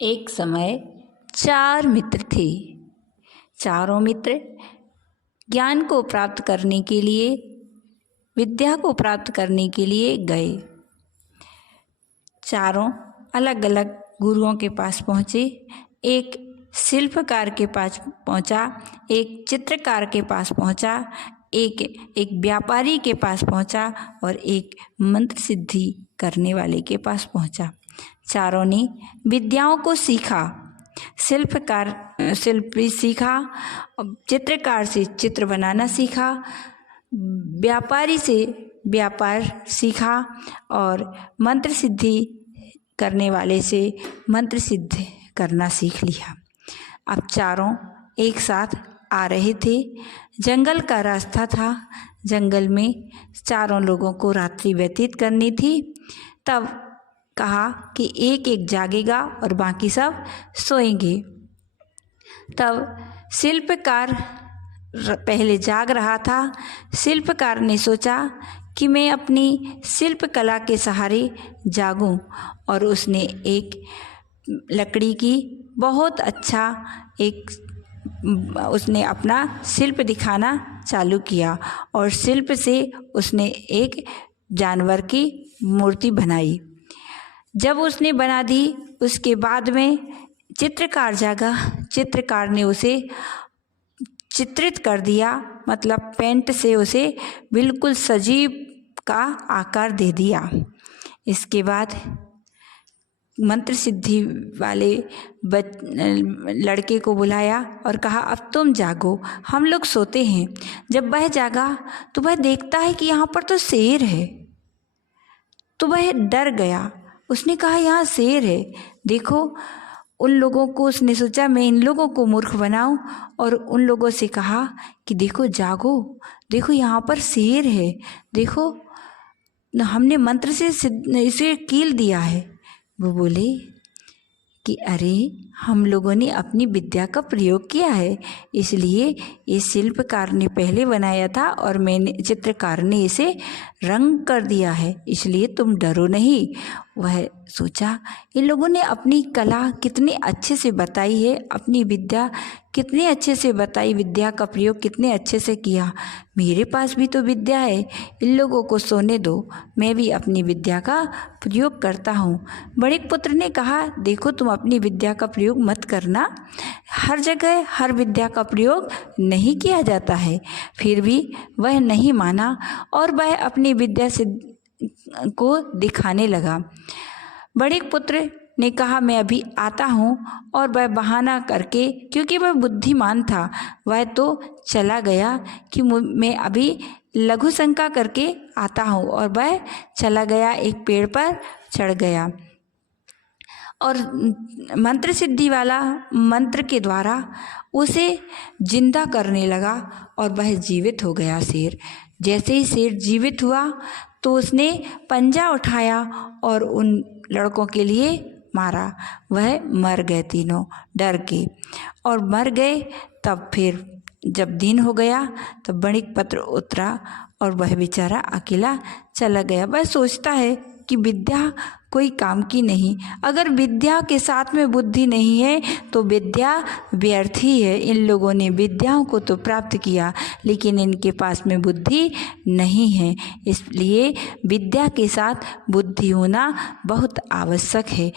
एक समय 4 मित्र थे। चारों मित्र ज्ञान को प्राप्त करने के लिए, विद्या को प्राप्त करने के लिए गए। चारों अलग अलग गुरुओं के पास पहुँचे। एक शिल्पकार के पास पहुँचा, एक चित्रकार के पास पहुँचा, एक व्यापारी के पास पहुँचा और एक मंत्र सिद्धि करने वाले के पास पहुँचा। चारों ने विद्याओं को सीखा। शिल्पकार शिल्प सीखा, चित्रकार से चित्र बनाना सीखा, व्यापारी से व्यापार सीखा और मंत्र सिद्धि करने वाले से मंत्र सिद्ध करना सीख लिया। अब चारों एक साथ आ रहे थे। जंगल का रास्ता था। जंगल में चारों लोगों को रात्रि व्यतीत करनी थी। तब कहा कि एक एक जागेगा और बाकी सब सोएंगे। तब शिल्पकार पहले जाग रहा था। शिल्पकार ने सोचा कि मैं अपनी शिल्प कला के सहारे जागूं, और उसने एक लकड़ी की बहुत अच्छा उसने अपना शिल्प दिखाना चालू किया और शिल्प से उसने एक जानवर की मूर्ति बनाई। जब उसने बना दी, उसके बाद में चित्रकार जागा। चित्रकार ने उसे चित्रित कर दिया, मतलब पेंट से उसे बिल्कुल सजीव का आकार दे दिया। इसके बाद मंत्र सिद्धि वाले लड़के को बुलाया और कहा, अब तुम जागो, हम लोग सोते हैं। जब वह जागा तो वह देखता है कि यहाँ पर तो शेर है। तो वह डर गया। उसने कहा, यहाँ शेर है, देखो। उन लोगों को उसने सोचा मैं इन लोगों को मूर्ख बनाऊं, और उन लोगों से कहा कि देखो जागो, देखो यहाँ पर शेर है, देखो हमने मंत्र से इसे कील दिया है। वो बोले कि अरे हम लोगों ने अपनी विद्या का प्रयोग किया है, इसलिए ये शिल्पकार ने पहले बनाया था और मैंने चित्रकार ने इसे रंग कर दिया है, इसलिए तुम डरो नहीं। वह सोचा इन लोगों ने अपनी कला कितने अच्छे से बताई है, अपनी विद्या कितने अच्छे से बताई, विद्या का प्रयोग कितने अच्छे से किया। मेरे पास भी तो विद्या है, इन लोगों को सोने दो, मैं भी अपनी विद्या का प्रयोग करता हूँ। बड़े पुत्र ने कहा, देखो तुम अपनी विद्या का प्रयोग मत करना, हर जगह हर विद्या का प्रयोग नहीं किया जाता है। फिर भी वह नहीं माना और वह अपनी विद्या से को दिखाने लगा। बड़े पुत्र ने कहा, मैं अभी आता हूँ, और वह बहाना करके, क्योंकि वह बुद्धिमान था, वह तो चला गया कि मैं अभी लघु शंका करके आता हूँ, और वह चला गया, एक पेड़ पर चढ़ गया और मंत्र सिद्धि वाला मंत्र के द्वारा उसे जिंदा करने लगा और वह जीवित हो गया शेर। जैसे ही शेर जीवित हुआ तो उसने पंजा उठाया और उन लड़कों के लिए मारा। वह मर गए, तीनों डर के और मर गए। तब फिर जब दिन हो गया तब बणिक पत्र उतरा और वह बेचारा अकेला चला गया। वह सोचता है कि विद्या कोई काम की नहीं, अगर विद्या के साथ में बुद्धि नहीं है तो विद्या व्यर्थ ही है। इन लोगों ने विद्याओं को तो प्राप्त किया, लेकिन इनके पास में बुद्धि नहीं है, इसलिए विद्या के साथ बुद्धि होना बहुत आवश्यक है।